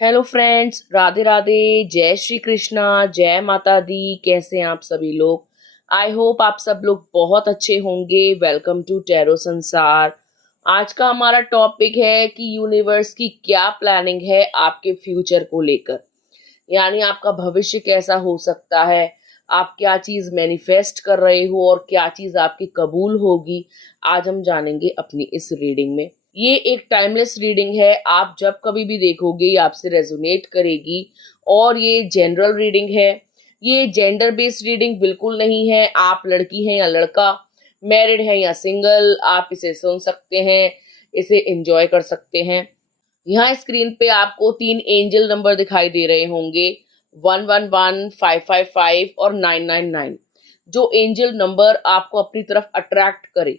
Hello friends, Radhe Radhe. जय श्री कृष्णा, जय माता दी। कैसे हैं आप सभी लोग? आई होप आप सब लोग बहुत अच्छे होंगे। वेलकम टू टैरो संसार। आज का हमारा टॉपिक है कि यूनिवर्स की क्या प्लानिंग है आपके फ्यूचर को लेकर, यानी आपका भविष्य कैसा हो सकता है, आप क्या चीज मैनिफेस्ट कर रहे हो और क्या चीज आपकी कबूल होगी। आज हम जानेंगे अपनी इस रीडिंग में। ये एक टाइमलेस रीडिंग है, आप जब कभी भी देखोगे ये आपसे रेजोनेट करेगी। और ये जनरल रीडिंग है, ये जेंडर बेस्ड रीडिंग बिल्कुल नहीं है। आप लड़की हैं या लड़का, मैरिड हैं या सिंगल, आप इसे सुन सकते हैं, इसे एंजॉय कर सकते हैं। यहाँ स्क्रीन पे आपको 3 एंजल नंबर दिखाई दे रहे होंगे, 111, 555 और 999। जो एंजल नंबर आपको अपनी तरफ अट्रैक्ट करे,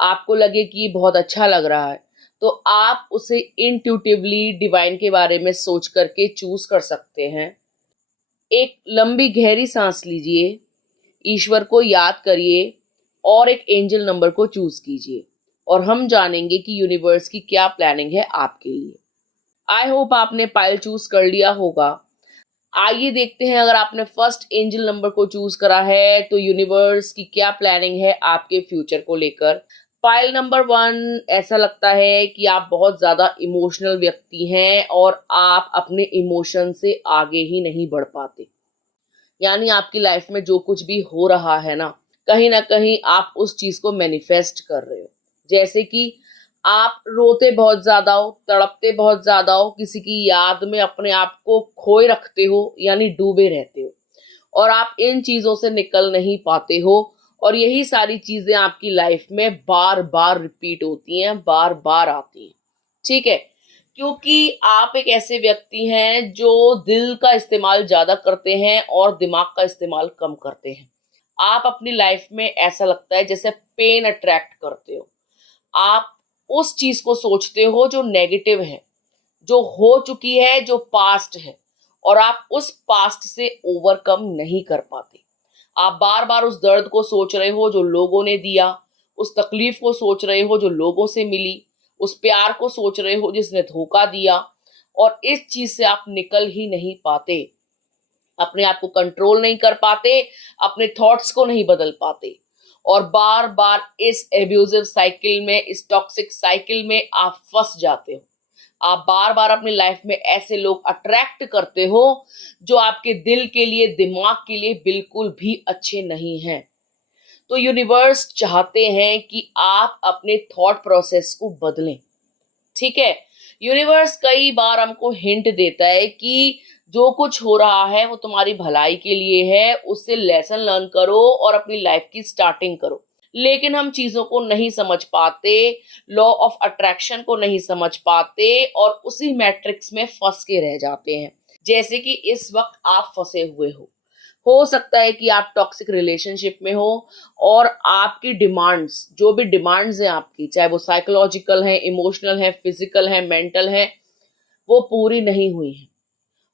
आपको लगे कि बहुत अच्छा लग रहा है, तो आप उसे इंट्यूटिवली डिवाइन के बारे में सोच करके चूज कर सकते हैं। एक लंबी गहरी सांस लीजिए, ईश्वर को याद करिए और एक एंजल नंबर को चूज कीजिए, और हम जानेंगे कि यूनिवर्स की क्या प्लानिंग है आपके लिए। आई होप आपने पाइल चूज कर लिया होगा। आइए देखते हैं, अगर आपने फर्स्ट एंजल नंबर को चूज करा है तो यूनिवर्स की क्या प्लानिंग है आपके फ्यूचर को लेकर। पाइल नंबर 1, ऐसा लगता है कि आप बहुत ज्यादा इमोशनल व्यक्ति हैं और आप अपने इमोशन से आगे ही नहीं बढ़ पाते। यानी आपकी लाइफ में जो कुछ भी हो रहा है ना कहीं आप उस चीज को मैनिफेस्ट कर रहे हो। जैसे कि आप रोते बहुत ज्यादा हो, तड़पते बहुत ज्यादा हो, किसी की याद में अपने आप को खोए रखते हो, यानी डूबे रहते हो, और आप इन चीजों से निकल नहीं पाते हो। और यही सारी चीजें आपकी लाइफ में बार बार रिपीट होती हैं, बार बार आती हैं। ठीक है, क्योंकि आप एक ऐसे व्यक्ति हैं जो दिल का इस्तेमाल ज्यादा करते हैं और दिमाग का इस्तेमाल कम करते हैं। आप अपनी लाइफ में ऐसा लगता है जैसे पेन अट्रैक्ट करते हो। आप उस चीज को सोचते हो जो नेगेटिव है, जो हो चुकी है, जो पास्ट है, और आप उस पास्ट से ओवरकम नहीं कर पाते। आप बार बार उस दर्द को सोच रहे हो जो लोगों ने दिया, उस तकलीफ को सोच रहे हो जो लोगों से मिली, उस प्यार को सोच रहे हो जिसने धोखा दिया, और इस चीज से आप निकल ही नहीं पाते। अपने आप को कंट्रोल नहीं कर पाते, अपने थॉट्स को नहीं बदल पाते, और बार बार इस एब्यूजिव साइकिल में, इस टॉक्सिक साइकिल में आप फंस जाते हो। आप बार बार अपनी लाइफ में ऐसे लोग अट्रैक्ट करते हो जो आपके दिल के लिए, दिमाग के लिए बिल्कुल भी अच्छे नहीं हैं। तो यूनिवर्स चाहते हैं कि आप अपने थॉट प्रोसेस को बदलें। ठीक है, यूनिवर्स कई बार हमको हिंट देता है कि जो कुछ हो रहा है वो तुम्हारी भलाई के लिए है, उससे लेसन लर्न करो और अपनी लाइफ की स्टार्टिंग करो। लेकिन हम चीजों को नहीं समझ पाते, लॉ ऑफ अट्रैक्शन को नहीं समझ पाते, और उसी मैट्रिक्स में फंस के रह जाते हैं। जैसे कि इस वक्त आप फंसे हुए हो सकता है कि आप टॉक्सिक रिलेशनशिप में हो और आपकी डिमांड्स, जो भी डिमांड्स हैं आपकी, चाहे वो साइकोलॉजिकल है, इमोशनल है, फिजिकल है, मेंटल है, वो पूरी नहीं हुई है।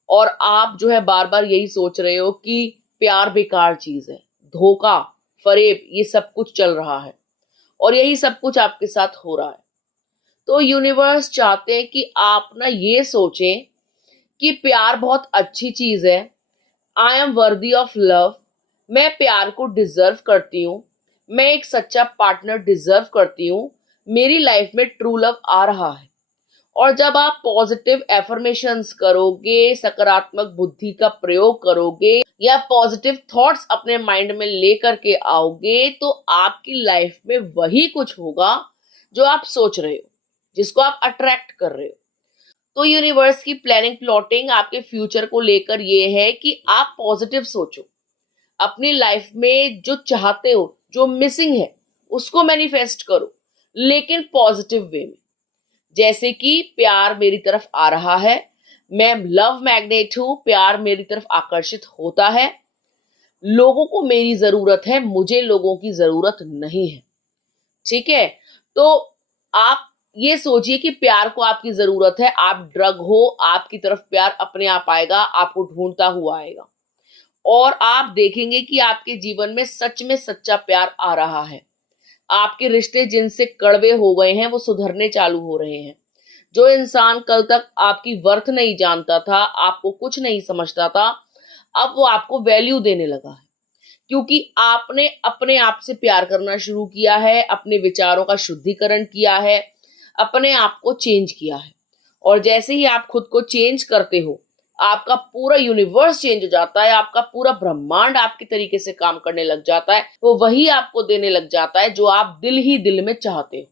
और आप जो है बार बार यही सोच रहे हो कि प्यार बेकार चीज है, धोखा, फरेब, ये सब कुछ चल रहा है, और यही सब कुछ आपके साथ हो रहा है। तो यूनिवर्स चाहते हैं कि आप ये सोचें कि प्यार बहुत अच्छी चीज है। I am worthy of love. मैं प्यार को डिजर्व करती हूँ। मैं एक सच्चा पार्टनर डिजर्व करती हूँ। मेरी लाइफ में ट्रू लव आ रहा है। और जब आप पॉजिटिव एफर्मेशंस करोगे, सकारात्मक बुद्धि का प्रयोग करोगे, या पॉजिटिव थॉट्स अपने माइंड में लेकर के आओगे, तो आपकी लाइफ में वही कुछ होगा जो आप सोच रहे हो, जिसको आप अट्रैक्ट कर रहे हो। तो यूनिवर्स की प्लानिंग, प्लॉटिंग आपके फ्यूचर को लेकर ये है कि आप पॉजिटिव सोचो, अपनी लाइफ में जो चाहते हो, जो मिसिंग है, उसको मैनिफेस्ट करो, लेकिन पॉजिटिव वे में। जैसे कि प्यार मेरी तरफ आ रहा है, मैं लव मैग्नेट हूं, प्यार मेरी तरफ आकर्षित होता है, लोगों को मेरी जरूरत है, मुझे लोगों की जरूरत नहीं है। ठीक है, तो आप ये सोचिए कि प्यार को आपकी जरूरत है, आप ड्रग हो, आपकी तरफ प्यार अपने आप आएगा, आपको ढूंढता हुआ आएगा, और आप देखेंगे कि आपके जीवन में सच्चा प्यार आ रहा है। आपके रिश्ते जिनसे कड़वे हो गए हैं वो सुधरने चालू हो रहे हैं। जो इंसान कल तक आपकी वर्थ नहीं जानता था, आपको कुछ नहीं समझता था, अब वो आपको वैल्यू देने लगा है, क्योंकि आपने अपने आप से प्यार करना शुरू किया है, अपने विचारों का शुद्धिकरण किया है, अपने आप को चेंज किया है। और जैसे ही आप खुद को चेंज करते हो, आपका पूरा यूनिवर्स चेंज हो जाता है, आपका पूरा ब्रह्मांड आपके तरीके से काम करने लग जाता है, वो वही आपको देने लग जाता है जो आप दिल ही दिल में चाहते हो।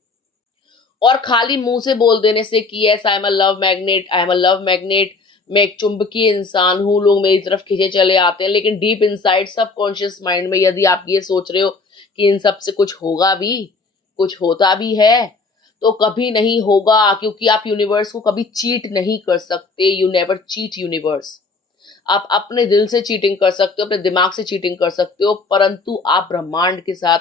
और खाली मुंह से बोल देने से कि yes I am a love magnet, I am a love magnet, मैं एक चुंबकीय इंसान हूं, लोग मेरी तरफ खींचे चले आते हैं, लेकिन डीप इनसाइड सबकॉन्शियस माइंड में यदि आप ये सोच रहे हो कि इन सब से कुछ होगा भी, कुछ होता भी है, तो कभी नहीं होगा, क्योंकि आप यूनिवर्स को कभी चीट नहीं कर सकते। You never cheat universe. आप अपने दिल से चीटिंग कर सकते हो, अपने दिमाग से चीटिंग कर सकते हो, परंतु आप ब्रह्मांड के साथ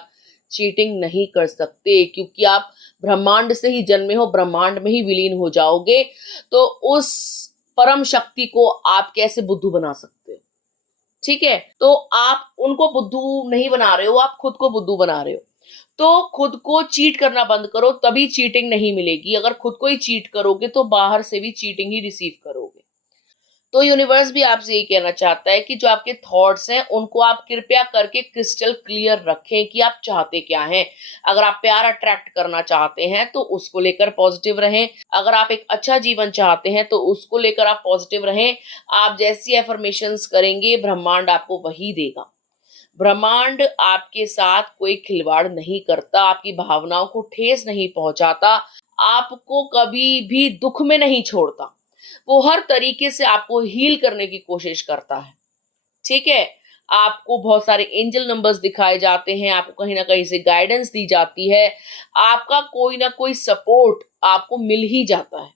चीटिंग नहीं कर सकते, क्योंकि आप ब्रह्मांड से ही जन्मे हो, ब्रह्मांड में ही विलीन हो जाओगे। तो उस परम शक्ति को आप कैसे बुद्धू बना सकते हो? ठीक है, तो आप उनको बुद्धू नहीं बना रहे हो, आप खुद को बुद्धू बना रहे हो। तो खुद को चीट करना बंद करो, तभी चीटिंग नहीं मिलेगी। अगर खुद को ही चीट करोगे तो बाहर से भी चीटिंग ही रिसीव करोगे। तो यूनिवर्स भी आपसे यही कहना चाहता है कि जो आपके थॉट्स हैं उनको आप कृपया करके क्रिस्टल क्लियर रखें कि आप चाहते क्या हैं। अगर आप प्यार अट्रैक्ट करना चाहते हैं तो उसको लेकर पॉजिटिव रहें। अगर आप एक अच्छा जीवन चाहते हैं तो उसको लेकर आप पॉजिटिव रहें। आप जैसी एफर्मेशंस करेंगे, ब्रह्मांड आपको वही देगा। ब्रह्मांड आपके साथ कोई खिलवाड़ नहीं करता, आपकी भावनाओं को ठेस नहीं पहुंचाता, आपको कभी भी दुख में नहीं छोड़ता। वो हर तरीके से आपको हील करने की कोशिश करता है। ठीक है, आपको बहुत सारे एंजल नंबर्स दिखाए जाते हैं, आपको कहीं ना कहीं से गाइडेंस दी जाती है, आपका कोई ना कोई सपोर्ट आपको मिल ही जाता है,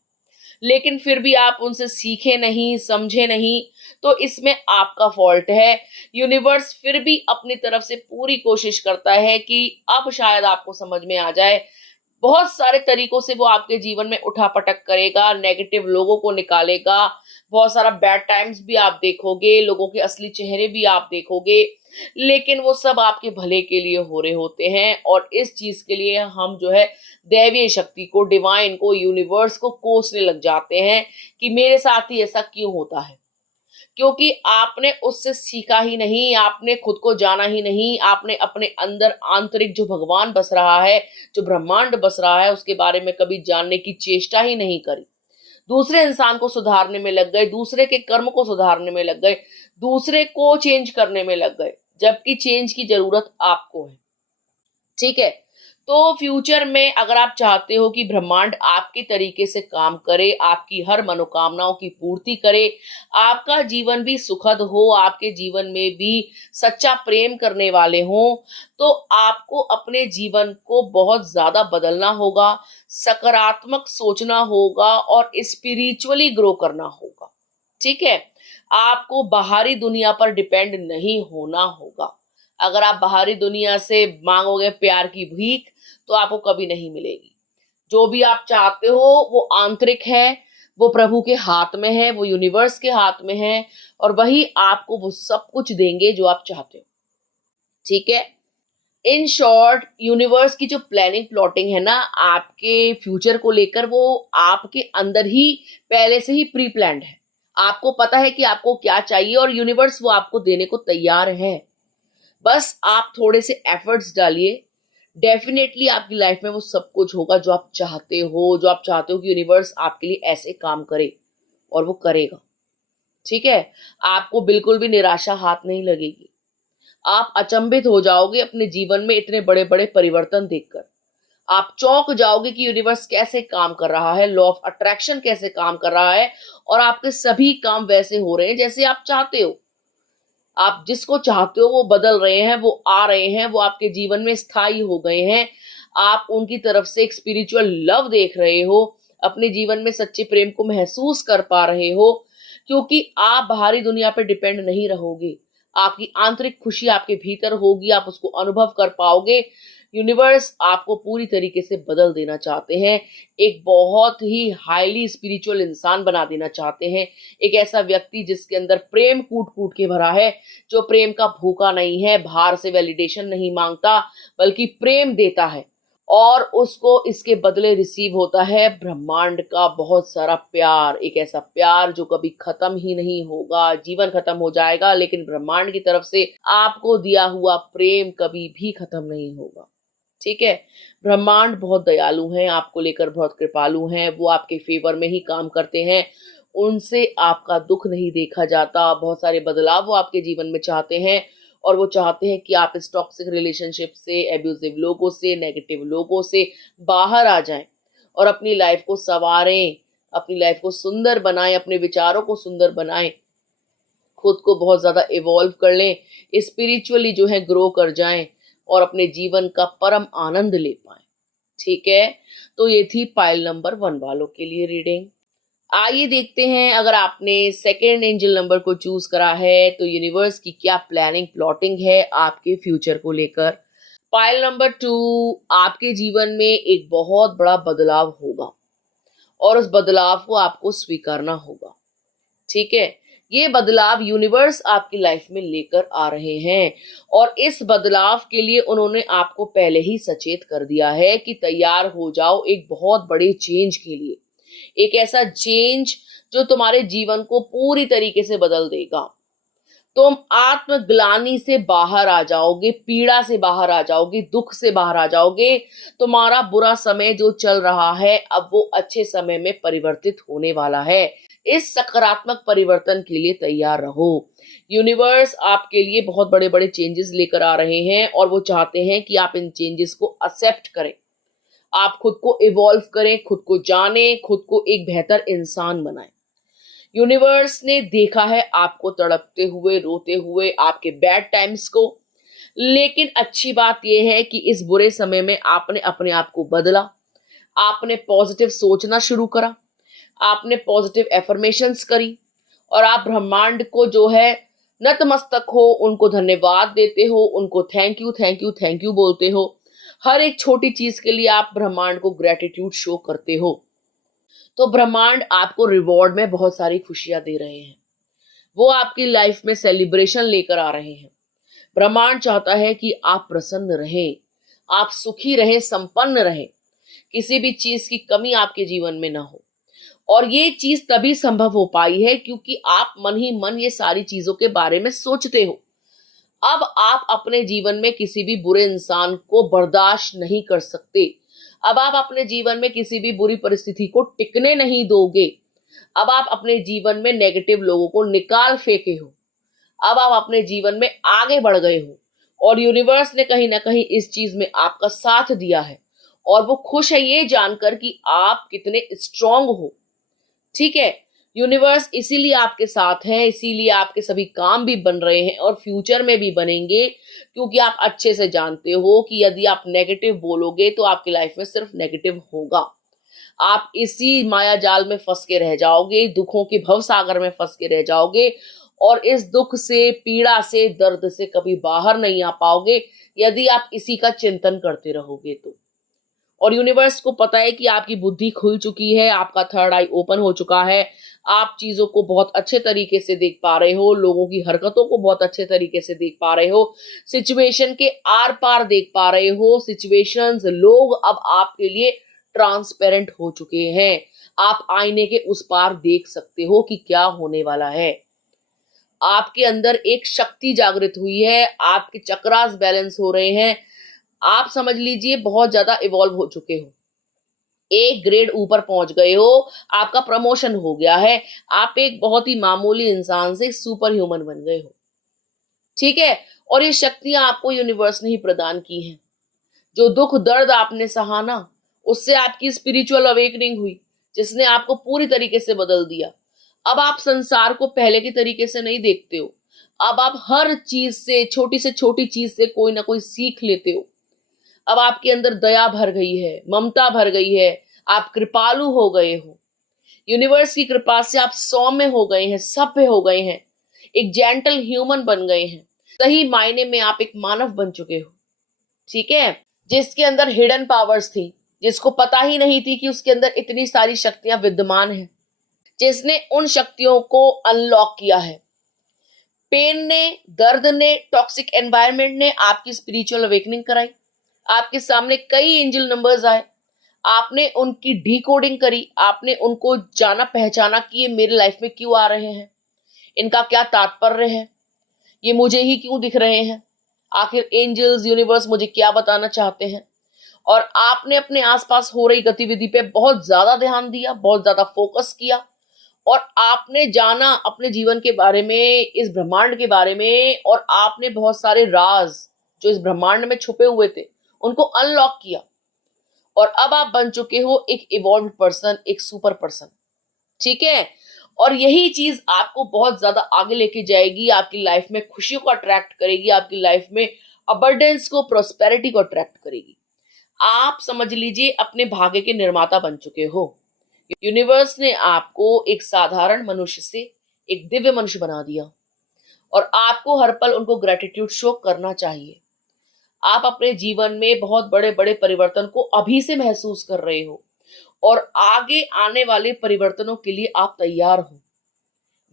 लेकिन फिर भी आप उनसे सीखे नहीं, समझे नहीं, तो इसमें आपका फॉल्ट है। यूनिवर्स फिर भी अपनी तरफ से पूरी कोशिश करता है कि अब शायद आपको समझ में आ जाए। बहुत सारे तरीकों से वो आपके जीवन में उठापटक करेगा, नेगेटिव लोगों को निकालेगा, बहुत सारा बैड टाइम्स भी आप देखोगे, लोगों के असली चेहरे भी आप देखोगे, लेकिन वो सब आपके भले के लिए हो रहे होते हैं। और इस चीज के लिए हम जो है दैवीय शक्ति को, डिवाइन को, यूनिवर्स को कोसने लग जाते हैं कि मेरे साथ ही ऐसा क्यों होता है, क्योंकि आपने उससे सीखा ही नहीं, आपने खुद को जाना ही नहीं, आपने अपने अंदर आंतरिक जो भगवान बस रहा है, जो ब्रह्मांड बस रहा है, उसके बारे में कभी जानने की चेष्टा ही नहीं करी। दूसरे इंसान को सुधारने में लग गए, दूसरे के कर्म को सुधारने में लग गए, दूसरे को चेंज करने में लग गए, जबकि चेंज की जरूरत आपको है। ठीक है, तो फ्यूचर में अगर आप चाहते हो कि ब्रह्मांड आपके तरीके से काम करे, आपकी हर मनोकामनाओं की पूर्ति करे, आपका जीवन भी सुखद हो, आपके जीवन में भी सच्चा प्रेम करने वाले हों, तो आपको अपने जीवन को बहुत ज्यादा बदलना होगा, सकारात्मक सोचना होगा और स्पिरिचुअली ग्रो करना होगा। ठीक है, आपको बाहरी दुनिया पर डिपेंड नहीं होना होगा। अगर आप बाहरी दुनिया से मांगोगे प्यार की भीख, तो आपको कभी नहीं मिलेगी। जो भी आप चाहते हो वो आंतरिक है, वो प्रभु के हाथ में है, वो यूनिवर्स के हाथ में है, और वही आपको वो सब कुछ देंगे जो आप चाहते हो। ठीक है, इन शॉर्ट यूनिवर्स की जो प्लानिंग प्लॉटिंग है ना आपके फ्यूचर को लेकर, वो आपके अंदर ही पहले से ही प्री प्लान्ड है। आपको पता है कि आपको क्या चाहिए और यूनिवर्स वो आपको देने को तैयार है। बस आप थोड़े से एफर्ट्स डालिए, डेफिनेटली आपकी लाइफ में वो सब कुछ होगा जो आप चाहते हो, जो आप चाहते हो कि यूनिवर्स आपके लिए ऐसे काम करे, और वो करेगा। ठीक है, आपको बिल्कुल भी निराशा हाथ नहीं लगेगी। आप अचंभित हो जाओगे अपने जीवन में इतने बड़े बड़े परिवर्तन देखकर। आप चौंक जाओगे कि यूनिवर्स कैसे काम कर रहा है, लॉ ऑफ अट्रैक्शन कैसे काम कर रहा है, और आपके सभी काम वैसे हो रहे हैं जैसे आप चाहते हो। आप जिसको चाहते हो वो बदल रहे हैं, वो आ रहे हैं, वो आपके जीवन में स्थायी हो गए हैं। आप उनकी तरफ से एक स्पिरिचुअल लव देख रहे हो, अपने जीवन में सच्चे प्रेम को महसूस कर पा रहे हो, क्योंकि आप बाहरी दुनिया पर डिपेंड नहीं रहोगे। आपकी आंतरिक खुशी आपके भीतर होगी, आप उसको अनुभव कर पाओगे। यूनिवर्स आपको पूरी तरीके से बदल देना चाहते हैं, एक बहुत ही हाईली स्पिरिचुअल इंसान बना देना चाहते हैं, एक ऐसा व्यक्ति जिसके अंदर प्रेम कूट कूट के भरा है, जो प्रेम का भूखा नहीं है, बाहर से वैलिडेशन नहीं मांगता, बल्कि प्रेम देता है। और उसको इसके बदले रिसीव होता है ब्रह्मांड का बहुत सारा प्यार, एक ऐसा प्यार जो कभी खत्म ही नहीं होगा। जीवन खत्म हो जाएगा लेकिन ब्रह्मांड की तरफ से आपको दिया हुआ प्रेम कभी भी खत्म नहीं होगा। ठीक है। ब्रह्मांड बहुत दयालु हैं, आपको लेकर बहुत कृपालु हैं, वो आपके फेवर में ही काम करते हैं। उनसे आपका दुख नहीं देखा जाता। बहुत सारे बदलाव वो आपके जीवन में चाहते हैं और वो चाहते हैं कि आप इस टॉक्सिक रिलेशनशिप से, एब्यूजिव लोगों से, नेगेटिव लोगों से बाहर आ जाएं और अपनी लाइफ को संवारें, अपनी लाइफ को सुंदर बनाएं, अपने विचारों को सुंदर बनाएं, खुद को बहुत ज्यादा इवॉल्व कर लें, स्पिरिचुअली जो है ग्रो कर जाएं और अपने जीवन का परम आनंद ले पाएं। ठीक है। तो ये थी पाइल नंबर 1 वालों के लिए रीडिंग। आइए देखते हैं, अगर आपने सेकेंड एंजल नंबर को चूज करा है तो यूनिवर्स की क्या प्लानिंग प्लॉटिंग है आपके फ्यूचर को लेकर। पाइल नंबर 2, आपके जीवन में एक बहुत बड़ा बदलाव होगा और उस बदलाव को आपको स्वीकारना होगा। ठीक है। ये बदलाव यूनिवर्स आपकी लाइफ में लेकर आ रहे हैं और इस बदलाव के लिए उन्होंने आपको पहले ही सचेत कर दिया है कि तैयार हो जाओ एक बहुत बड़े चेंज के लिए, एक ऐसा चेंज जो तुम्हारे जीवन को पूरी तरीके से बदल देगा। तुम आत्मग्लानि से बाहर आ जाओगे, पीड़ा से बाहर आ जाओगे, दुख से बाहर आ जाओगे। तुम्हारा बुरा समय जो चल रहा है अब वो अच्छे समय में परिवर्तित होने वाला है। इस सकारात्मक परिवर्तन के लिए तैयार रहो। यूनिवर्स आपके लिए बहुत बड़े बड़े चेंजेस लेकर आ रहे हैं और वो चाहते हैं कि आप इन चेंजेस को एक्सेप्ट करें, आप खुद को इवॉल्व करें, खुद को जानें, खुद को एक बेहतर इंसान बनाएं। यूनिवर्स ने देखा है आपको तड़पते हुए, रोते हुए, आपके बैड टाइम्स को, लेकिन अच्छी बात यह है कि इस बुरे समय में आपने अपने आप को बदला, आपने पॉजिटिव सोचना शुरू करा, आपने पॉजिटिव एफर्मेशंस करी और आप ब्रह्मांड को जो है नतमस्तक हो, उनको धन्यवाद देते हो, उनको thank you thank you thank you बोलते हो। हर एक छोटी चीज के लिए आप ब्रह्मांड को ग्रेटिट्यूड शो करते हो। तो ब्रह्मांड आपको रिवॉर्ड में बहुत सारी खुशियां दे रहे हैं, वो आपकी लाइफ में सेलिब्रेशन लेकर आ रहे हैं। ब्रह्मांड चाहता है कि आप प्रसन्न रहें, आप सुखी रहें, संपन्न रहें, किसी भी चीज की कमी आपके जीवन में ना हो। और ये चीज तभी संभव हो पाई है क्योंकि आप मन ही मन ये सारी चीजों के बारे में सोचते हो। अब आप अपने जीवन में किसी भी बुरे इंसान को बर्दाश्त नहीं कर सकते। अब आप अपने जीवन में किसी भी बुरी परिस्थिति को टिकने नहीं दोगे। अब आप अपने जीवन में नेगेटिव लोगों को निकाल फेंके हो। अब आप अपने जीवन में आगे बढ़ गए हो और यूनिवर्स ने कहीं ना कहीं इस चीज में आपका साथ दिया है और वो खुश है ये जानकर कि आप कितने स्ट्रांग हो। ठीक है। यूनिवर्स इसीलिए आपके साथ है, इसीलिए आपके सभी काम भी बन रहे हैं और फ्यूचर में भी बनेंगे, क्योंकि आप अच्छे से जानते हो कि यदि आप नेगेटिव बोलोगे तो आपकी लाइफ में सिर्फ नेगेटिव होगा। आप इसी माया जाल में फंस के रह जाओगे, दुखों के भवसागर में फंस के रह जाओगे और इस दुख से, पीड़ा से, दर्द से कभी बाहर नहीं आ पाओगे यदि आप इसी का चिंतन करते रहोगे तो। और यूनिवर्स को पता है कि आपकी बुद्धि खुल चुकी है, आपका थर्ड आई ओपन हो चुका है, आप चीजों को बहुत अच्छे तरीके से देख पा रहे हो, लोगों की हरकतों को बहुत अच्छे तरीके से देख पा रहे हो, सिचुएशन के आर पार देख पा रहे हो। सिचुएशंस, लोग अब आपके लिए ट्रांसपेरेंट हो चुके हैं। आप आईने के उस पार देख सकते हो कि क्या होने वाला है। आपके अंदर एक शक्ति जागृत हुई है, आपके चक्रास बैलेंस हो रहे हैं। आप समझ लीजिए बहुत ज्यादा इवॉल्व हो चुके हो, एक ग्रेड ऊपर पहुंच गए हो, आपका प्रमोशन हो गया है, आप एक बहुत ही मामूली इंसान से सुपर ह्यूमन बन गए हो। ठीक है। और ये शक्तियां आपको यूनिवर्स ने ही प्रदान की हैं। जो दुख दर्द आपने सहा ना, उससे आपकी स्पिरिचुअल अवेकनिंग हुई, जिसने आपको पूरी तरीके से बदल दिया। अब आप संसार को पहले की तरीके से नहीं देखते हो। अब आप हर चीज से छोटी चीज से कोई ना कोई सीख लेते हो। अब आपके अंदर दया भर गई है, ममता भर गई है, आप कृपालु हो गए हो। यूनिवर्स की कृपा से आप सौम्य हो गए हैं, सभ्य हो गए हैं, एक जेंटल ह्यूमन बन गए हैं। सही मायने में आप एक मानव बन चुके हो। ठीक है। जिसके अंदर हिडन पावर्स थी, जिसको पता ही नहीं थी कि उसके अंदर इतनी सारी शक्तियां विद्यमान हैं, जिसने उन शक्तियों को अनलॉक किया है। पेन ने, दर्द ने, टॉक्सिक एनवायरनमेंट ने आपकी स्पिरिचुअल अवेकनिंग कराई। आपके सामने कई एंजल नंबर्स आए, आपने उनकी डिकोडिंग करी, आपने उनको जाना पहचाना कि ये मेरे लाइफ में क्यों आ रहे हैं, इनका क्या तात्पर्य है, ये मुझे ही क्यों दिख रहे हैं, आखिर एंजल्स यूनिवर्स मुझे क्या बताना चाहते हैं। और आपने अपने आसपास हो रही गतिविधि पे बहुत ज्यादा ध्यान दिया, बहुत ज्यादा फोकस किया, और आपने जाना अपने जीवन के बारे में, इस ब्रह्मांड के बारे में, और आपने बहुत सारे राज जो इस ब्रह्मांड में छुपे हुए थे उनको अनलॉक किया। और अब आप बन चुके हो एक इवॉल्व्ड पर्सन, एक सुपर पर्सन। ठीक है, और यही चीज आपको बहुत ज्यादा आगे लेके जाएगी, आपकी लाइफ में खुशियों को अट्रैक्ट करेगी, आपकी लाइफ में अबंडेंस को, प्रोस्पेरिटी को अट्रैक्ट करेगी। आप समझ लीजिए अपने भाग्य के निर्माता बन चुके हो। यूनिवर्स ने आपको एक साधारण मनुष्य से एक दिव्य मनुष्य बना दिया, और आपको हर पल उनको ग्रेटिट्यूड शो करना चाहिए। आप अपने जीवन में बहुत बड़े बड़े परिवर्तन को अभी से महसूस कर रहे हो, और आगे आने वाले परिवर्तनों के लिए आप तैयार हो।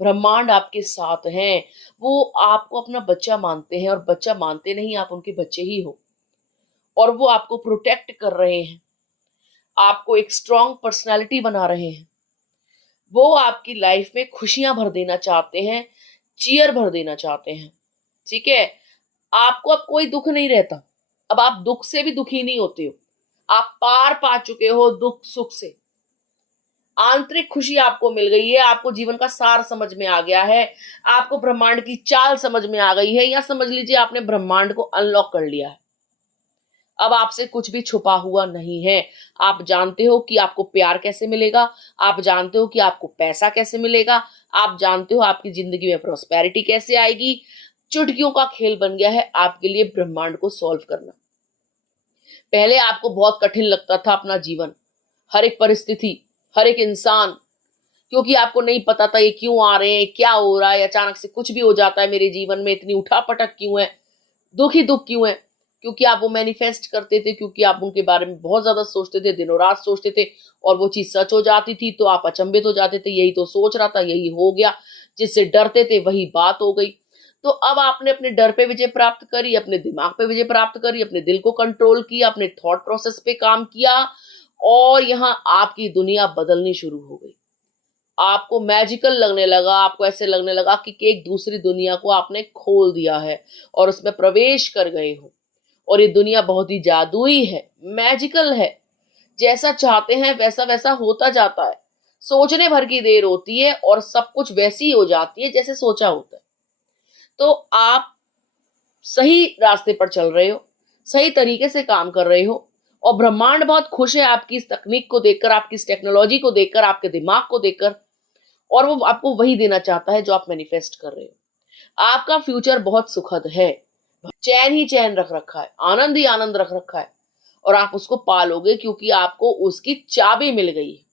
ब्रह्मांड आपके साथ हैं, वो आपको अपना बच्चा मानते हैं, और बच्चा मानते नहीं, आप उनके बच्चे ही हो, और वो आपको प्रोटेक्ट कर रहे हैं, आपको एक स्ट्रॉन्ग पर्सनालिटी बना रहे हैं। वो आपकी लाइफ में खुशियां भर देना चाहते हैं, चीयर भर देना चाहते हैं। ठीक है, आपको अब कोई दुख नहीं रहता, अब आप दुख से भी दुखी नहीं होते हो, आप पार पा चुके हो दुख सुख से। आंतरिक खुशी आपको मिल गई है, आपको जीवन का सार समझ में आ गया है, आपको ब्रह्मांड की चाल समझ में आ गई है, या समझ लीजिए आपने ब्रह्मांड को अनलॉक कर लिया है। अब आपसे कुछ भी छुपा हुआ नहीं है। आप जानते हो कि आपको प्यार कैसे मिलेगा, आप जानते हो कि आपको पैसा कैसे मिलेगा, आप जानते हो आपकी जिंदगी में प्रॉस्पेरिटी कैसे आएगी। चुटकियों का खेल बन गया है आपके लिए ब्रह्मांड को सॉल्व करना। पहले आपको बहुत कठिन लगता था अपना जीवन, हर एक परिस्थिति, हर एक इंसान, क्योंकि आपको नहीं पता था ये क्यों आ रहे हैं, क्या हो रहा है, अचानक से कुछ भी हो जाता है मेरे जीवन में, इतनी उठापटक क्यों है, दुख ही दुख क्यों है। क्योंकि आप वो मैनिफेस्ट करते थे, क्योंकि आप उनके बारे में बहुत ज्यादा सोचते थे, दिनों रात सोचते थे, और वो चीज सच हो जाती थी तो आप अचंभित हो जाते थे, यही तो सोच रहा था, यही हो गया, जिससे डरते थे वही बात हो गई। तो अब आपने अपने डर पे विजय प्राप्त करी, अपने दिमाग पे विजय प्राप्त करी, अपने दिल को कंट्रोल किया, अपने थॉट प्रोसेस पे काम किया, और यहाँ आपकी दुनिया बदलनी शुरू हो गई। आपको मैजिकल लगने लगा, आपको ऐसे लगने लगा कि एक दूसरी दुनिया को आपने खोल दिया है और उसमें प्रवेश कर गए हो। और ये दुनिया बहुत ही जादुई है, मैजिकल है, जैसा चाहते हैं वैसा वैसा होता जाता है। सोचने भर की देर होती है और सब कुछ वैसी हो जाती है जैसे सोचा होता है। तो आप सही रास्ते पर चल रहे हो, सही तरीके से काम कर रहे हो, और ब्रह्मांड बहुत खुश है आपकी इस तकनीक को देखकर, आपकी इस टेक्नोलॉजी को देखकर, आपके दिमाग को देखकर, और वो आपको वही देना चाहता है जो आप मैनिफेस्ट कर रहे हो। आपका फ्यूचर बहुत सुखद है, चैन ही चैन रख रखा है, आनंद ही आनंद रख रखा है, और आप उसको पालोगे क्योंकि आपको उसकी चाबी मिल गई है।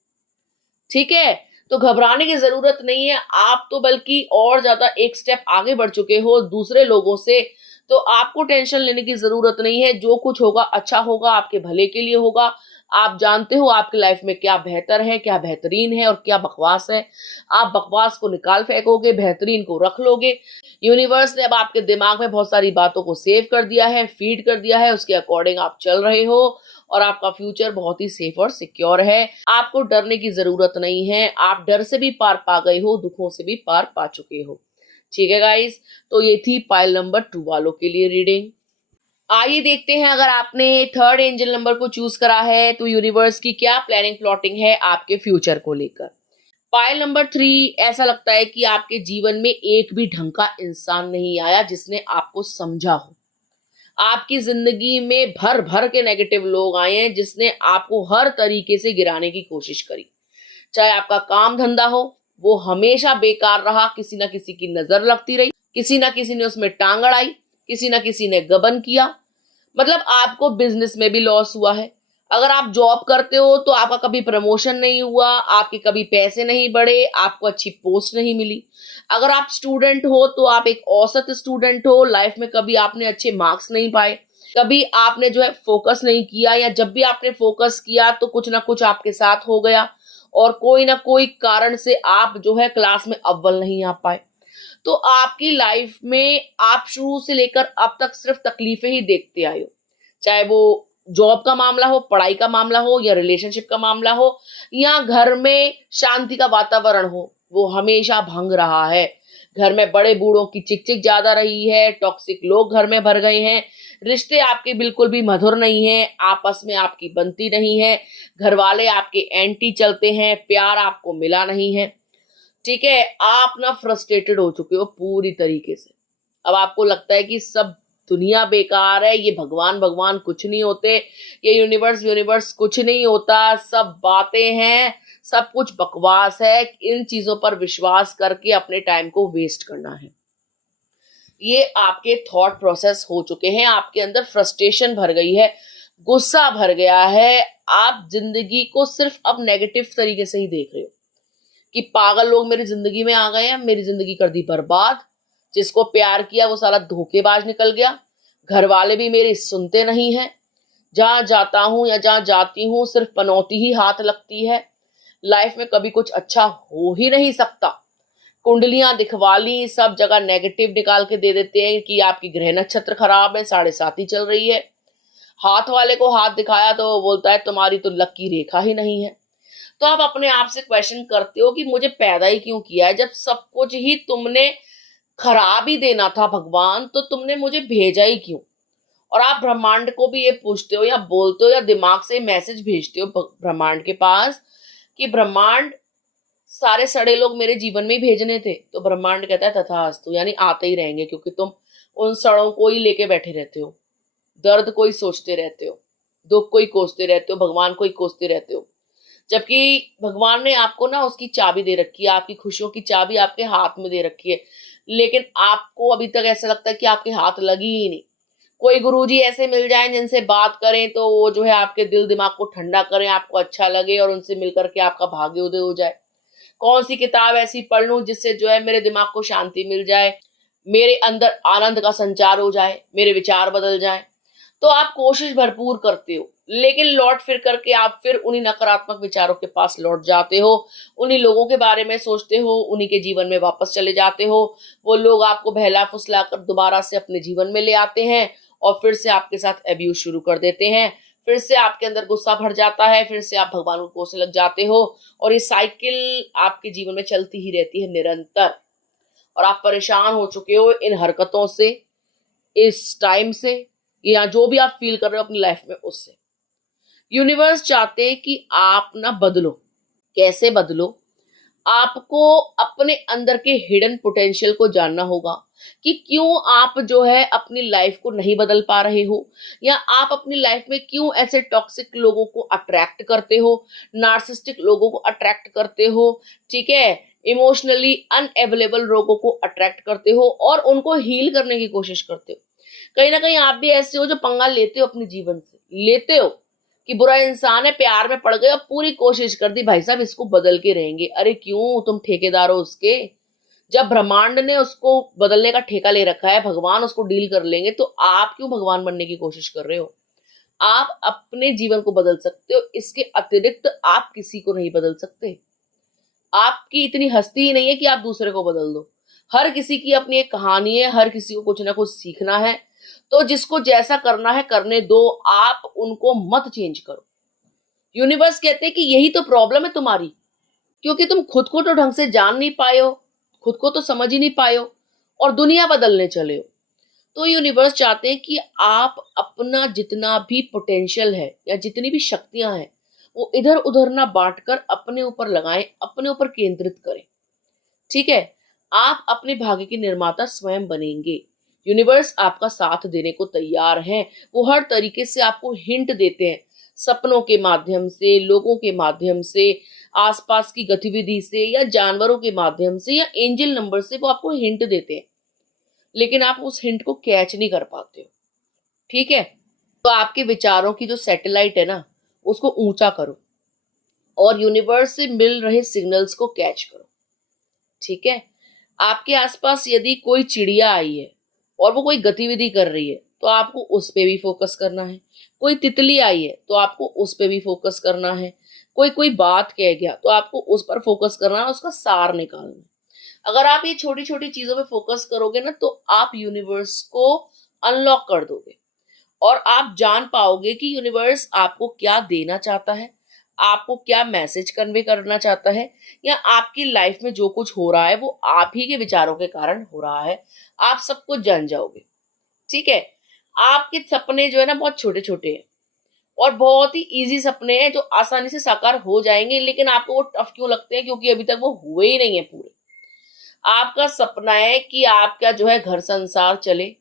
ठीक है, तो घबराने की जरूरत नहीं है, आप तो बल्कि और ज्यादा एक स्टेप आगे बढ़ चुके हो दूसरे लोगों से। तो आपको टेंशन लेने की जरूरत नहीं है, जो कुछ होगा अच्छा होगा, आपके भले के लिए होगा। आप जानते हो आपकी लाइफ में क्या बेहतर है, क्या बेहतरीन है, और क्या बकवास है। आप बकवास को निकाल फेंकोगे, बेहतरीन को रख लोगे। यूनिवर्स ने अब आपके दिमाग में बहुत सारी बातों को सेव कर दिया है, फीड कर दिया है, उसके अकॉर्डिंग आप चल रहे हो, और आपका फ्यूचर बहुत ही सेफ और सिक्योर है। आपको डरने की जरूरत नहीं है, आप डर से भी पार पा गए हो, दुखों से भी पार पा चुके हो। ठीक है गाइस, तो ये थी पाइल नंबर 2 वालों के लिए रीडिंग। आइए देखते हैं, अगर आपने थर्ड एंजल नंबर को चूज करा है तो यूनिवर्स की क्या प्लानिंग प्लॉटिंग है आपके फ्यूचर को लेकर। पाइल नंबर 3, ऐसा लगता है कि आपके जीवन में एक भी ढंग का इंसान नहीं आया जिसने आपको समझा हो। आपकी जिंदगी में भर भर के नेगेटिव लोग आए हैं जिसने आपको हर तरीके से गिराने की कोशिश करी। चाहे आपका काम धंधा हो, वो हमेशा बेकार रहा, किसी ना किसी की नजर लगती रही, किसी ना किसी ने उसमें टांग अड़ाई, किसी ना किसी ने गबन किया। मतलब आपको बिजनेस में भी लॉस हुआ है। अगर आप जॉब करते हो तो आपका कभी प्रमोशन नहीं हुआ, आपके कभी पैसे नहीं बढ़े, आपको अच्छी पोस्ट नहीं मिली। अगर आप स्टूडेंट हो तो आप एक औसत स्टूडेंट हो, लाइफ में कभी आपने अच्छे मार्क्स नहीं पाए, कभी आपने जो है फोकस नहीं किया, या जब भी आपने फोकस किया तो कुछ ना कुछ आपके साथ हो गया, और कोई ना कोई कारण से आप जो है क्लास में अव्वल नहीं आ पाए। तो आपकी लाइफ में आप शुरू से लेकर अब तक सिर्फ तकलीफें ही देखते आए हो, चाहे वो जॉब का मामला हो, पढ़ाई का मामला हो, या रिलेशनशिप का मामला हो, या घर में शांति का वातावरण हो, वो हमेशा भंग रहा है। घर में बड़े बूढ़ों की चिक चिक ज्यादा रही है, टॉक्सिक लोग घर में भर गए हैं, रिश्ते आपके बिल्कुल भी मधुर नहीं है, आपस में आपकी बनती नहीं है, घर वाले आपके एंटी चलते हैं, प्यार आपको मिला नहीं है। ठीक है, आप ना फ्रस्ट्रेटेड हो चुके हो पूरी तरीके से। अब आपको लगता है कि सब दुनिया बेकार है, ये भगवान भगवान कुछ नहीं होते, ये यूनिवर्स यूनिवर्स कुछ नहीं होता, सब बातें हैं, सब कुछ बकवास है, इन चीजों पर विश्वास करके अपने टाइम को वेस्ट करना है। ये आपके थॉट प्रोसेस हो चुके हैं, आपके अंदर फ्रस्ट्रेशन भर गई है, गुस्सा भर गया है, आप जिंदगी को सिर्फ अब नेगेटिव तरीके से ही देख रहे हो कि पागल लोग मेरी जिंदगी में आ गए हैं, मेरी जिंदगी कर दी बर्बाद, जिसको प्यार किया वो साला धोखेबाज निकल गया, घर वाले भी मेरी सुनते नहीं हैं, जहां जाता हूं या जहां जाती हूं सिर्फ पनौती ही हाथ लगती है, लाइफ में कभी कुछ अच्छा हो ही नहीं सकता। कुंडलियां दिखवा ली, सब जगह नेगेटिव निकाल के दे देते हैं कि आपकी ग्रह नक्षत्र खराब है, 7.5 चल रही है। हाथ वाले को हाथ दिखाया तो वो बोलता है तुम्हारी तो लक की रेखा ही नहीं है। तो आप अपने आप से क्वेश्चन करते हो कि मुझे पैदा ही क्यों किया है, जब सब कुछ ही तुमने खराब ही देना था भगवान, तो तुमने मुझे भेजा ही क्यों। और आप ब्रह्मांड को भी ये पूछते हो या बोलते हो या दिमाग से मैसेज भेजते हो ब्रह्मांड के पास कि ब्रह्मांड सारे सड़े लोग मेरे जीवन में ही भेजने थे, तो ब्रह्मांड कहता है तथास्तु, यानी आते ही रहेंगे, क्योंकि तुम उन सड़ों को ही लेके बैठे रहते हो, दर्द को ही सोचते रहते हो, दुख को ही कोसते रहते हो, भगवान को ही कोसते रहते हो। जबकि भगवान ने आपको ना उसकी चाबी दे रखी है, आपकी खुशियों की चाबी आपके हाथ में दे रखी है, लेकिन आपको अभी तक ऐसा लगता है कि आपके हाथ लगी ही नहीं। कोई गुरुजी ऐसे मिल जाएं जिनसे बात करें तो वो जो है आपके दिल दिमाग को ठंडा करें, आपको अच्छा लगे और उनसे मिलकर के आपका भाग्य उदय हो जाए। कौन सी किताब ऐसी पढ़ लूं जिससे जो है मेरे दिमाग को शांति मिल जाए, मेरे अंदर आनंद का संचार हो जाए, मेरे विचार बदल जाए। तो आप कोशिश भरपूर करते हो, लेकिन लौट फिर करके आप फिर उन्हीं नकारात्मक विचारों के पास लौट जाते हो, उन्हीं लोगों के बारे में सोचते हो, उन्हीं के जीवन में वापस चले जाते हो। वो लोग आपको बहला फुसला कर दोबारा से अपने जीवन में ले आते हैं और फिर से आपके साथ अब्यूज शुरू कर देते हैं, फिर से आपके अंदर गुस्सा भर जाता है, फिर से आप भगवान को कोसने लग जाते हो, और ये साइकिल आपके जीवन में चलती ही रहती है निरंतर। और आप परेशान हो चुके हो इन हरकतों से, इस टाइम से, या जो भी आप फील कर रहे हो अपनी लाइफ में उससे। यूनिवर्स चाहते हैं कि आप ना बदलो। कैसे बदलो? आपको अपने अंदर के हिडन पोटेंशियल को जानना होगा कि क्यों आप जो है अपनी लाइफ को नहीं बदल पा रहे हो, या आप अपनी लाइफ में क्यों ऐसे टॉक्सिक लोगों को अट्रैक्ट करते हो, नार्सिस्टिक लोगों को अट्रैक्ट करते हो, ठीक है, इमोशनली अनअवेलेबल लोगों को अट्रैक्ट करते हो और उनको हील करने की कोशिश करते हो। कहीं ना कहीं आप भी ऐसे हो जो पंगा लेते हो अपने जीवन से, लेते हो कि बुरा इंसान है, प्यार में पड़ गए और पूरी कोशिश कर दी भाई साहब इसको बदल के रहेंगे। अरे क्यों, तुम ठेकेदार हो उसके। जब ब्रह्मांड ने उसको बदलने का ठेका ले रखा है, भगवान उसको डील कर लेंगे, तो आप क्यों भगवान बनने की कोशिश कर रहे हो। आप अपने जीवन को बदल सकते हो, इसके अतिरिक्त आप किसी को नहीं बदल सकते। आपकी इतनी हस्ती ही नहीं है कि आप दूसरे को बदल दो। हर किसी की अपनी एक कहानी है, हर किसी को कुछ ना कुछ सीखना है, तो जिसको जैसा करना है करने दो, आप उनको मत चेंज करो। यूनिवर्स कहते हैं कि यही तो प्रॉब्लम है तुम्हारी, क्योंकि तुम खुद को तो ढंग से जान नहीं पाए हो, खुद को तो समझ ही नहीं पाए हो और दुनिया बदलने चले हो। तो यूनिवर्स चाहते हैं कि आप अपना जितना भी पोटेंशियल है या जितनी भी शक्तियां हैं वो इधर उधर ना बांटकर अपने ऊपर लगाएं, अपने ऊपर केंद्रित करें। ठीक है, आप अपने भाग्य के निर्माता स्वयं बनेंगे। यूनिवर्स आपका साथ देने को तैयार है, वो हर तरीके से आपको हिंट देते हैं, सपनों के माध्यम से, लोगों के माध्यम से, आसपास की गतिविधि से, या जानवरों के माध्यम से, या एंजल नंबर से वो आपको हिंट देते हैं, लेकिन आप उस हिंट को कैच नहीं कर पाते हो। ठीक है, तो आपके विचारों की जो सैटेलाइट है ना, उसको ऊंचा करो और यूनिवर्स से मिल रहे सिग्नल्स को कैच करो। ठीक है, आपके आसपास यदि कोई चिड़िया आई है और वो कोई गतिविधि कर रही है तो आपको उस पे भी फोकस करना है। कोई तितली आई है तो आपको उस पे भी फोकस करना है। कोई कोई बात कह गया तो आपको उस पर फोकस करना है, उसका सार निकालना है। अगर आप ये छोटी छोटी चीजों पे फोकस करोगे ना, तो आप यूनिवर्स को अनलॉक कर दोगे। और आप जान पाओगे कि यूनिवर्स आपको क्या देना चाहता है, आपको क्या मैसेज कन्वे करना चाहता है, या आपकी लाइफ में जो कुछ हो रहा है वो आप ही के विचारों के कारण हो रहा है। आप सब कुछ जान जाओगे। ठीक है। आपके सपने जो है ना बहुत छोटे छोटे हैं और बहुत ही इजी सपने हैं जो आसानी से साकार हो जाएंगे, लेकिन आपको वो टफ क्यों लगते हैं? क्योंकि अभी तक वो हुए ही नहीं है पूरे। आपका सपना है कि आपका जो है घर संसार चले,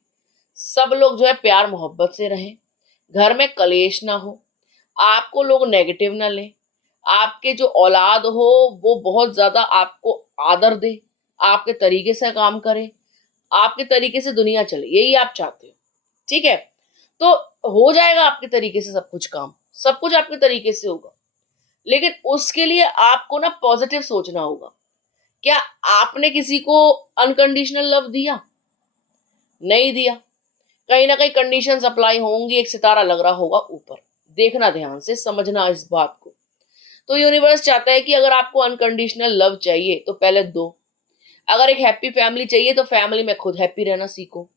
सब लोग जो है प्यार मोहब्बत से रहें, घर में कलेश ना हो, आपको लोग नेगेटिव ना लें, आपके जो औलाद हो वो बहुत ज्यादा आपको आदर दे, आपके तरीके से काम करे, आपके तरीके से दुनिया चले, यही आप चाहते हो। ठीक है। तो हो जाएगा आपके तरीके से सब कुछ काम, सब कुछ आपके तरीके से होगा, लेकिन उसके लिए आपको ना पॉजिटिव सोचना होगा। क्या आपने किसी को अनकंडीशनल लव दिया? नहीं दिया। कहीं ना कहीं कंडीशंस अप्लाई होंगी, एक सितारा लग रहा होगा ऊपर। देखना ध्यान से, समझना इस बात को। तो यूनिवर्स चाहता है कि अगर आपको अनकंडीशनल लव चाहिए तो पहले दो। अगर एक हैप्पी फैमिली चाहिए तो फैमिली में खुद हैप्पी रहना सीखो।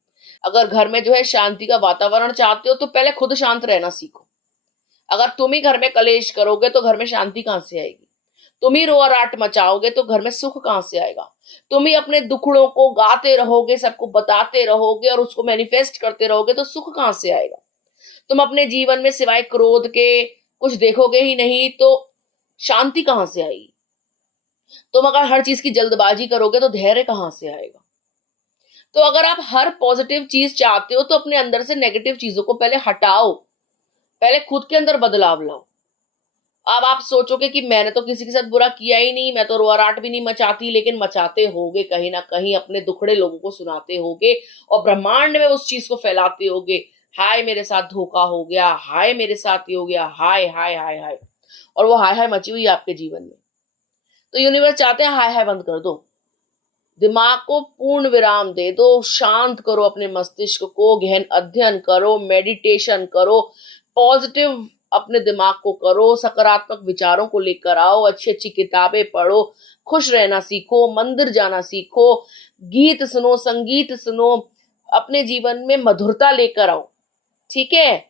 अगर घर में जो है शांति का वातावरण चाहते हो तो पहले खुद शांत रहना सीखो। अगर तुम ही घर में कलेश करोगे तो घर में शांति कहां से आएगी? तुम ही रोआ राट मचाओगे तो घर में सुख कहां से आएगा? तुम ही अपने दुखड़ों को गाते रहोगे, सबको बताते रहोगे और उसको मैनिफेस्ट करते रहोगे तो सुख कहां से आएगा? तुम अपने जीवन में सिवाय क्रोध के कुछ देखोगे ही नहीं तो शांति कहां से आएगी? तुम अगर हर चीज की जल्दबाजी करोगे तो धैर्य कहां से आएगा? तो अगर आप हर पॉजिटिव चीज चाहते हो तो अपने अंदर से नेगेटिव चीजों को पहले हटाओ, पहले खुद के अंदर बदलाव लाओ। अब आप सोचोगे कि मैंने तो किसी के साथ बुरा किया ही नहीं, मैं तो रोआराट भी नहीं मचाती, लेकिन मचाते होगे कहीं ना कहीं, अपने दुखड़े लोगों को सुनाते होगे और ब्रह्मांड में उस चीज को फैलाते होगे। हाय मेरे साथ धोखा हो गया, हाय मेरे साथ ये हो गया, हाय हाय हाय हाय। और वो हाय हाय मची हुई है आपके जीवन में। तो यूनिवर्स चाहते हैं हाय हाय बंद कर दो, दिमाग को पूर्ण विराम दे दो, शांत करो अपने मस्तिष्क को, गहन अध्ययन करो, मेडिटेशन करो, पॉजिटिव अपने दिमाग को करो, सकारात्मक विचारों को लेकर आओ, अच्छी अच्छी किताबें पढ़ो, खुश रहना सीखो, मंदिर जाना सीखो, गीत सुनो, संगीत सुनो, अपने जीवन में मधुरता लेकर आओ। ठीक है।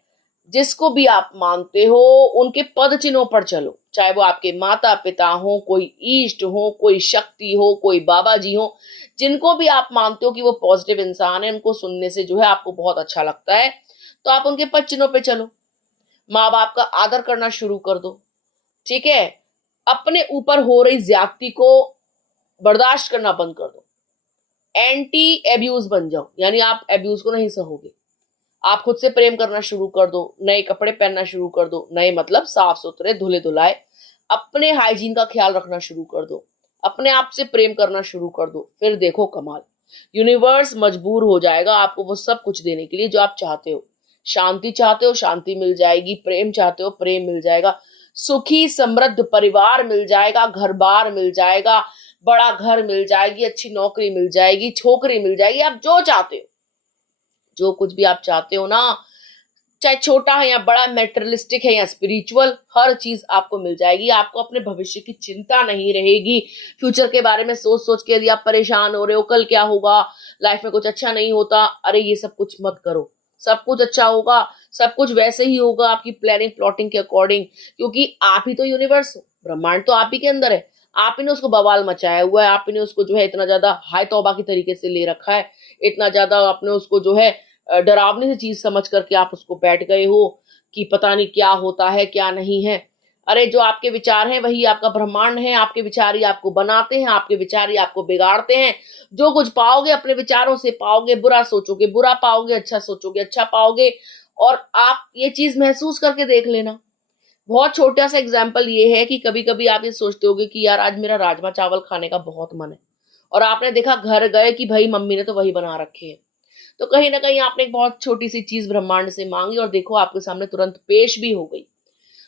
जिसको भी आप मानते हो उनके पद चिन्हों पर चलो, चाहे वो आपके माता पिता हो, कोई ईष्ट हो, कोई शक्ति हो, कोई बाबा जी हो, जिनको भी आप मानते हो कि वो पॉजिटिव इंसान है, उनको सुनने से जो है आपको बहुत अच्छा लगता है, तो आप उनके पद चिन्हों पे चलो। माँ बाप का आदर करना शुरू कर दो। ठीक है। अपने ऊपर हो रही ज्यादती को बर्दाश्त करना बंद कर दो। एंटी एब्यूज बन जाओ, यानी आप एब्यूज को नहीं सहोगे। आप खुद से प्रेम करना शुरू कर दो, नए कपड़े पहनना शुरू कर दो, नए मतलब साफ सुथरे धुले धुलाए, अपने हाइजीन का ख्याल रखना शुरू कर दो, अपने आप से प्रेम करना शुरू कर दो। फिर देखो कमाल, यूनिवर्स मजबूर हो जाएगा आपको वो सब कुछ देने के लिए जो आप चाहते हो। शांति चाहते हो, शांति मिल जाएगी। प्रेम चाहते हो, प्रेम मिल जाएगा। सुखी समृद्ध परिवार मिल जाएगा, घर बार मिल जाएगा, बड़ा घर मिल जाएगी, अच्छी नौकरी मिल जाएगी, छोकरी मिल जाएगी। आप जो चाहते हो, जो कुछ भी आप चाहते हो ना, चाहे छोटा है या बड़ा, मेटेरियलिस्टिक है या स्पिरिचुअल, हर चीज आपको मिल जाएगी। आपको अपने भविष्य की चिंता नहीं रहेगी। फ्यूचर के बारे में सोच सोच के यदि आप परेशान हो रहे हो, कल क्या होगा, लाइफ में कुछ अच्छा नहीं होता, अरे ये सब कुछ मत करो। सब कुछ अच्छा होगा, सब कुछ वैसे ही होगा आपकी प्लानिंग प्लॉटिंग के अकॉर्डिंग, क्योंकि आप ही तो यूनिवर्स हो, ब्रह्मांड तो आप ही के अंदर है। आप ही ने उसको बवाल मचाया हुआ है, आप ही ने उसको जो है इतना ज्यादा हाय तौबा की तरीके से ले रखा है, इतना ज्यादा आपने उसको जो है डरावनी सी चीज समझ करके आप उसको बैठ गए हो कि पता नहीं क्या होता है क्या नहीं है। अरे जो आपके विचार हैं वही आपका ब्रह्मांड है, आपके विचार ही आपको बनाते हैं, आपके विचार ही आपको बिगाड़ते हैं। जो कुछ पाओगे अपने विचारों से पाओगे, बुरा सोचोगे बुरा पाओगे, अच्छा सोचोगे अच्छा पाओगे। और आप ये चीज महसूस करके देख लेना। बहुत छोटा सा एग्जाम्पल ये है कि कभी कभी आप ये सोचते होगे कि यार आज मेरा राजमा चावल खाने का बहुत मन है, और आपने देखा घर गए कि भाई मम्मी ने तो वही बना रखे हैं, तो कहीं ना कहीं आपने एक बहुत छोटी सी चीज ब्रह्मांड से मांगी और देखो आपके सामने तुरंत पेश भी हो गई।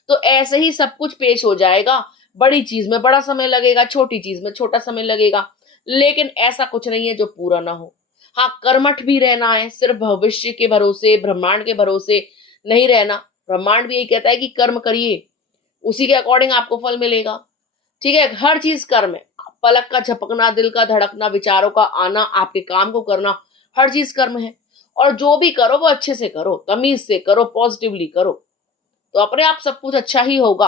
तो ऐसे ही सब कुछ पेश हो जाएगा। बड़ी चीज में बड़ा समय लगेगा, छोटी चीज में छोटा समय लगेगा, लेकिन ऐसा कुछ नहीं है जो पूरा ना हो। हाँ, कर्मठ भी रहना है, सिर्फ भविष्य के भरोसे ब्रह्मांड के भरोसे नहीं रहना। ब्रह्मांड भी यही कहता है कि कर्म करिए, उसी के अकॉर्डिंग आपको फल मिलेगा। ठीक है। हर चीज कर्म है। पलक का झपकना, दिल का धड़कना, विचारों का आना, आपके काम को करना, हर चीज कर्म है। और जो भी करो वो अच्छे से करो, तमीज से करो, पॉजिटिवली करो, तो अपने आप सब कुछ अच्छा ही होगा।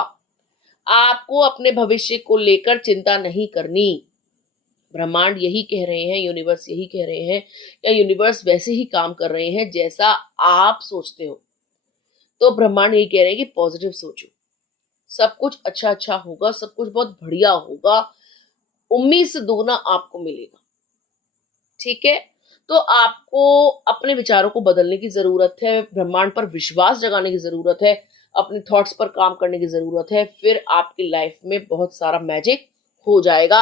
आपको अपने भविष्य को लेकर चिंता नहीं करनी। ब्रह्मांड यही कह रहे हैं, यूनिवर्स यही कह रहे हैं, या यूनिवर्स वैसे ही काम कर रहे हैं जैसा आप सोचते हो। तो ब्रह्मांड यही कह रहे हैं कि पॉजिटिव सोचो, सब कुछ अच्छा अच्छा होगा, सब कुछ बहुत बढ़िया होगा, उम्मीद से दोगुना आपको मिलेगा। ठीक है, तो आपको अपने विचारों को बदलने की जरूरत है, ब्रह्मांड पर विश्वास जगाने की जरूरत है, अपने थॉट्स पर काम करने की जरूरत है, फिर आपकी लाइफ में बहुत सारा मैजिक हो जाएगा।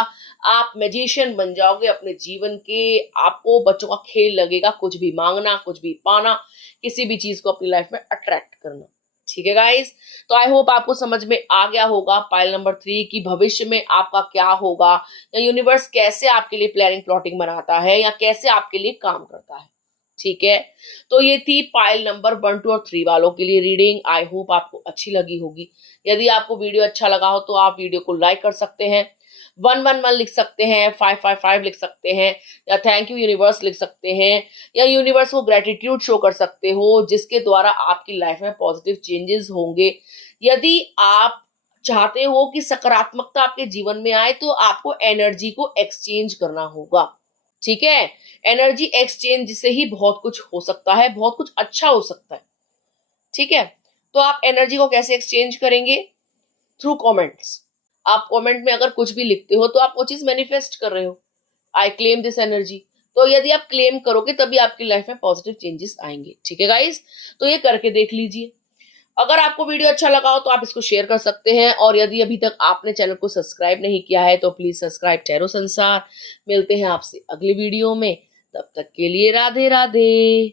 आप मैजिशियन बन जाओगे अपने जीवन के। आपको बच्चों का खेल लगेगा, कुछ भी मांगना, कुछ भी पाना, किसी भी चीज को अपनी लाइफ में अट्रैक्ट करना। ठीक है गाइस, तो आई होप आपको समझ में आ गया होगा पाइल नंबर 3 की भविष्य में आपका क्या होगा, या यूनिवर्स कैसे आपके लिए प्लानिंग प्लॉटिंग बनाता है, या कैसे आपके लिए काम करता है। ठीक है, तो ये थी पाइल नंबर 1, 2 और 3 वालों के लिए रीडिंग। आई होप आपको अच्छी लगी होगी। यदि आपको वीडियो अच्छा लगा हो तो आप वीडियो को लाइक कर सकते हैं, 111 लिख सकते हैं, 555 लिख सकते हैं, या थैंक यू यूनिवर्स लिख सकते हैं, या यूनिवर्स को ग्रेटिट्यूड शो कर सकते हो, जिसके द्वारा आपकी लाइफ में पॉजिटिव चेंजेस होंगे। यदि आप चाहते हो कि सकारात्मकता आपके जीवन में आए तो आपको एनर्जी को एक्सचेंज करना होगा। ठीक है, एनर्जी एक्सचेंज से ही बहुत कुछ हो सकता है, बहुत कुछ अच्छा हो सकता है। ठीक है, तो आप एनर्जी को कैसे एक्सचेंज करेंगे? Through comments. आप कमेंट में अगर कुछ भी लिखते हो तो आप वो चीज मैनिफेस्ट कर रहे हो। I claim this energy. तो यदि आप क्लेम करोगे तभी आपकी लाइफ में पॉजिटिव चेंजेस आएंगे। ठीक है गाइस, तो ये करके देख लीजिए। अगर आपको वीडियो अच्छा लगा हो तो आप इसको शेयर कर सकते हैं, और यदि अभी तक आपने चैनल को सब्सक्राइब नहीं किया है तो प्लीज सब्सक्राइब टैरो संसार। मिलते हैं आपसे अगली वीडियो में, तब तक के लिए राधे राधे।